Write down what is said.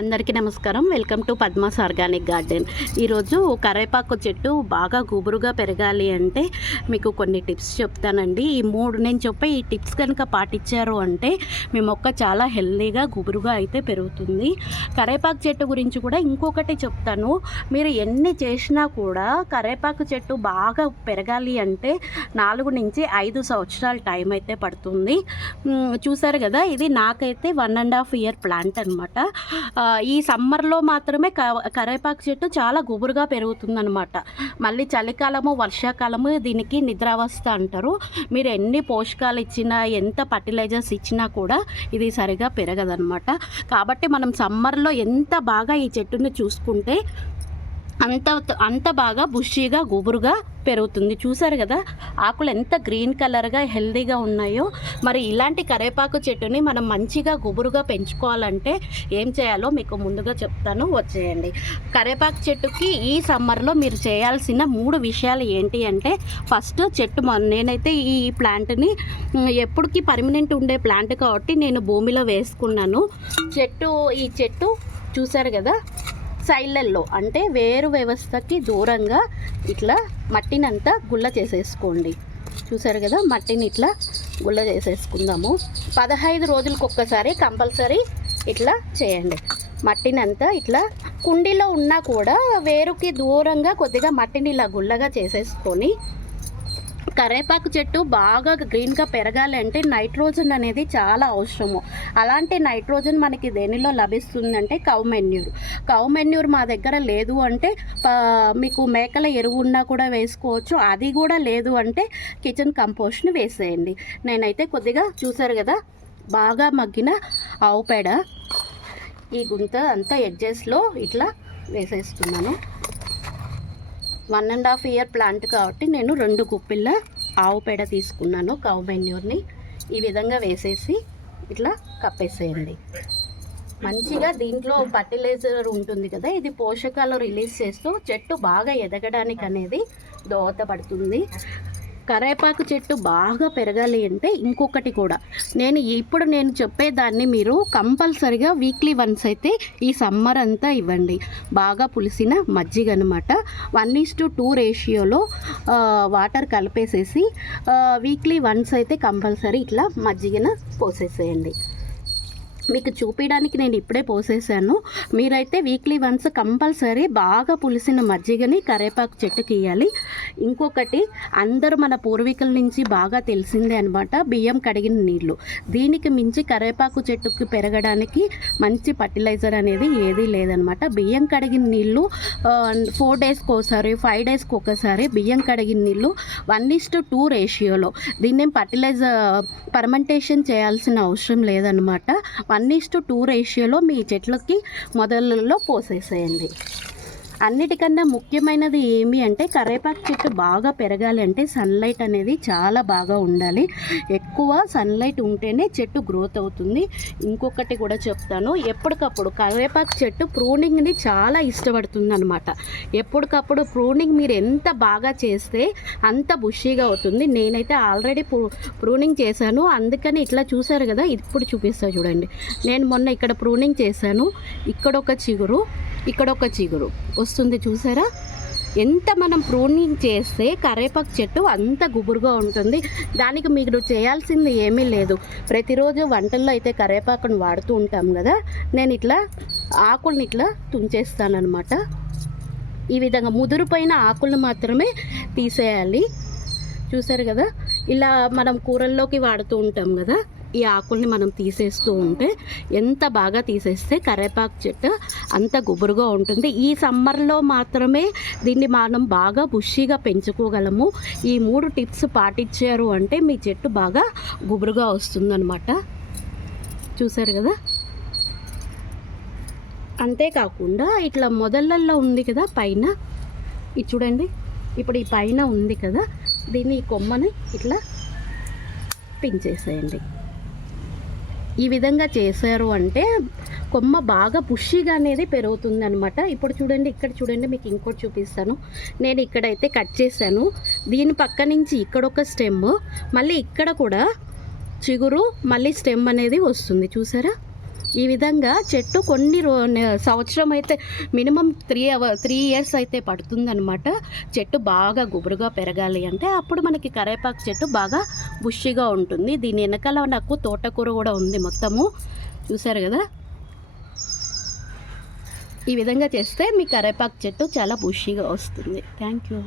అందరికీ నమస్కారం. Welcome to Padma's organic garden. ఈరోజు కరేపాకు చెట్టు బాగా గుబురుగా పెరగాలి అంటే మీకు కొన్ని టిప్స్ చెప్తానండి. ఈ మూడు నేను చెప్పే ఈ టిప్స్ కనుక పాటించారు అంటే మీ మొక్క చాలా హెల్దీగా గుబురుగా అయితే పెరుగుతుంది. కరేపాకు చెట్టు గురించి కూడా ఇంకొకటి చెప్తాను. మీరు ఎన్ని చేసినా కూడా కరేపాకు చెట్టు బాగా పెరగాలి అంటే నాలుగు నుంచి ఐదు సంవత్సరాల టైం అయితే పడుతుంది. చూసారు కదా ఇది నాకైతే one and half year plant అనమాట ఈ సమ్మర్లో మాత్రమే క- కరేపాకు చెట్టు చాలా గుబురుగా పెరుగుతుందనమాట మళ్ళీ చలికాలము వర్షాకాలము దీనికి నిద్రావస్థ అంటారు. మీరు ఎన్ని పోషకాలు ఇచ్చినా ఎంత ఫర్టిలైజర్స్ ఇచ్చినా కూడా ఇది సరిగా పెరగదనమాట కాబట్టి మనం సమ్మర్లో ఎంత బాగా ఈ చెట్టుని చూసుకుంటే అంత అంత బాగా బుషీగా గుబురుగా పెరుగుతుంది. చూసారు కదా ఆకులు ఎంత గ్రీన్ కలర్గా హెల్దీగా ఉన్నాయో. మరి ఇలాంటి కరేపాకు చెట్టుని మనం మంచిగా గుబురుగా పెంచుకోవాలంటే ఏం చేయాలో మీకు ముందుగా చెప్తాను. వచ్చేయండి. కరేపాకు చెట్టుకి ఈ సమ్మర్లో మీరు చేయాల్సిన మూడు విషయాలు ఏంటి అంటే ఫస్ట్ చెట్టు నేనైతే ఈ ప్లాంట్ని ఎప్పటికీ పర్మనెంట్ ఉండే ప్లాంట్ కాబట్టి నేను భూమిలో వేసుకున్నాను. చెట్టు ఈ చెట్టు చూసారు కదా సైళ్ళల్లో అంటే వేరు వ్యవస్థకి దూరంగా ఇట్లా మట్టినంతా గుల్ల చేసేసుకోండి. చూసారు కదా? మట్టిని ఇట్లా గుల్ల చేసేసుకుందాము. పదహైదు రోజులకు ఒక్కసారి కంపల్సరీ ఇట్లా చేయండి. మట్టినంతా ఇట్లా కుండీలో ఉన్నా కూడా వేరుకి దూరంగా కొద్దిగా మట్టిని ఇలా గుల్లగా చేసేసుకొని కరేపాకు చెట్టు బాగా గ్రీన్గా పెరగాలి అంటే నైట్రోజన్ అనేది చాలా అవసరము. అలాంటి నైట్రోజన్ మనకి దేనిలో లభిస్తుందంటే కౌ మెన్యూర్. కౌ మెన్యూర్ మా దగ్గర లేదు అంటే మీకు మేకల ఎరువు ఉన్నా కూడా వేసుకోవచ్చు. అది కూడా లేదు అంటే కిచెన్ కంపోస్ట్ని వేసేయండి. నేనైతే కొద్దిగా చూసారు కదా బాగా మగ్గిన ఆవు పేడ ఈ గుంత అంతా ఎడ్జెస్లో ఇట్లా వేసేస్తున్నాను. One and half year plant కాబట్టి నేను రెండు కుప్పిళ్ళ ఆవు పేడ తీసుకున్నాను కౌ మెన్యూర్ని ఈ విధంగా వేసేసి ఇట్లా కప్పేసేయండి. మంచిగా దీంట్లో ఫర్టిలైజర్ ఉంటుంది కదా ఇది పోషకాలు రిలీజ్ చేస్తూ చెట్టు బాగా ఎదగడానికి అనేది దోహదపడుతుంది. కరేపాకు చెట్టు బాగా పెరగాలి అంటే ఇంకొకటి కూడా. నేను ఇప్పుడు నేను చెప్పేదాన్ని మీరు కంపల్సరిగా వీక్లీ వన్స్ అయితే ఈ సమ్మర్ అంతా ఇవ్వండి. బాగా పులిసిన మజ్జిగ అనమాట వన్ ఈస్ టు టూ రేషియోలో వాటర్ కలిపేసేసి వీక్లీ వన్స్ అయితే కంపల్సరీ ఇట్లా మజ్జిగన పోసేసేయండి. మీకు చూపించడానికి నేను ఇప్పుడే పోసేసాను. మీరైతే వీక్లీ వన్స్ కంపల్సరీ బాగా పులిసిన మజ్జిగని కరేపాకు చెట్టుకి ఇవ్వాలి ఇంకొకటి అందరూ మన పూర్వీకుల నుంచి బాగా తెలిసిందే అనమాట బియ్యం కడిగిన నీళ్ళు. దీనికి మించి కరేపాకు చెట్టుకి పెరగడానికి మంచి ఫర్టిలైజర్ అనేది ఏదీ లేదనమాట బియ్యం కడిగిన నీళ్ళు ఫోర్ డేస్కి ఒకసారి ఫైవ్ డేస్కి ఒకసారి బియ్యం కడిగిన నీళ్ళు వన్ ఇస్ టు టూ రేషియోలో దీన్ని ఫర్టిలైజర్ పర్మెంటేషన్ చేయాల్సిన అవసరం లేదనమాట వన్ ఇస్ టు టూ రేషియోలో మీ చెట్లకి మొదలలో పోసేసేయండి. అన్నిటికన్నా ముఖ్యమైనది ఏమి అంటే కరేపాకు చెట్టు బాగా పెరగాలి అంటే సన్లైట్ అనేది చాలా బాగా ఉండాలి. ఎక్కువ సన్లైట్ ఉంటేనే చెట్టు గ్రోత్ అవుతుంది. ఇంకొకటి కూడా చెప్తాను. ఎప్పటికప్పుడు కరేపాకు చెట్టు ప్రూనింగ్ని చాలా ఇష్టపడుతుంది అనమాట ఎప్పటికప్పుడు ప్రూనింగ్ మీరు ఎంత బాగా చేస్తే అంత బుషీగా అవుతుంది. నేనైతే ఆల్రెడీ ప్రూనింగ్ చేశాను. అందుకని ఇట్లా చూసారు కదా ఇప్పుడు చూపిస్తా చూడండి. నేను మొన్న ఇక్కడ ప్రూనింగ్ చేశాను. ఇక్కడ ఒక చిగురు ఇక్కడ ఒక చిగురు. వస్తుంది చూసారా? ఎంత మనం ప్రూనింగ్ చేస్తే కరేపాకు చెట్టు అంత గుబురుగా ఉంటుంది. దానికి మీరు చేయాల్సింది ఏమీ లేదు. ప్రతిరోజు వంటల్లో అయితే కరేపాకును వాడుతూ ఉంటాం కదా? నేను ఇట్లా ఆకుల్ని ఇట్లా తుంచేస్తానమాట ఈ విధంగా ముదురుపైన ఆకులను మాత్రమే తీసేయాలి. చూసారు కదా? ఇలా మనం కూరల్లోకి వాడుతూ ఉంటాం కదా? ఈ ఆకుల్ని మనం తీసేస్తూ ఉంటే ఎంత బాగా తీసేస్తే కరేపాకు చెట్టు అంత గుబురుగా ఉంటుంది. ఈ సమ్మర్లో మాత్రమే దీన్ని మనం బాగా బుషీగా పెంచుకోగలము. ఈ మూడు టిప్స్ పాటించారు అంటే మీ చెట్టు బాగా గుబురుగా వస్తుందన్నమాట. చూసారు కదా? అంతేకాకుండా ఇట్లా మొదళ్ళల్లో ఉంది కదా పైన? ఇది చూడండి. ఇప్పుడు ఈ పైన ఉంది కదా? దీన్ని ఈ కొమ్మని ఇట్లా పించేసేయండి. ఈ విధంగా చేశారు అంటే కొమ్మ బాగా పుష్టిగా అనేది పెరుగుతుంది అనమాట ఇప్పుడు చూడండి ఇక్కడ చూడండి మీకు ఇంకోటి చూపిస్తాను. నేను ఇక్కడైతే కట్ చేశాను. దీని పక్క నుంచి ఇక్కడ ఒక స్టెమ్ మళ్ళీ ఇక్కడ కూడా చిగురు మళ్ళీ స్టెమ్ అనేది వస్తుంది. చూసారా? ఈ విధంగా చెట్టు కొన్ని రో సంవత్సరం అయితే minimum three or three years అయితే పడుతుందనమాట చెట్టు బాగా గుబురుగా పెరగాలి అంటే అప్పుడు మనకి కరేపాకు చెట్టు బాగా బుష్షిగా ఉంటుంది. దీని వెనకాల నాకు తోటకూర కూడా ఉంది మొత్తము. చూసారు కదా? ఈ విధంగా చేస్తే మీ కరేపాకు చెట్టు చాలా బుషిగా వస్తుంది. Thank you.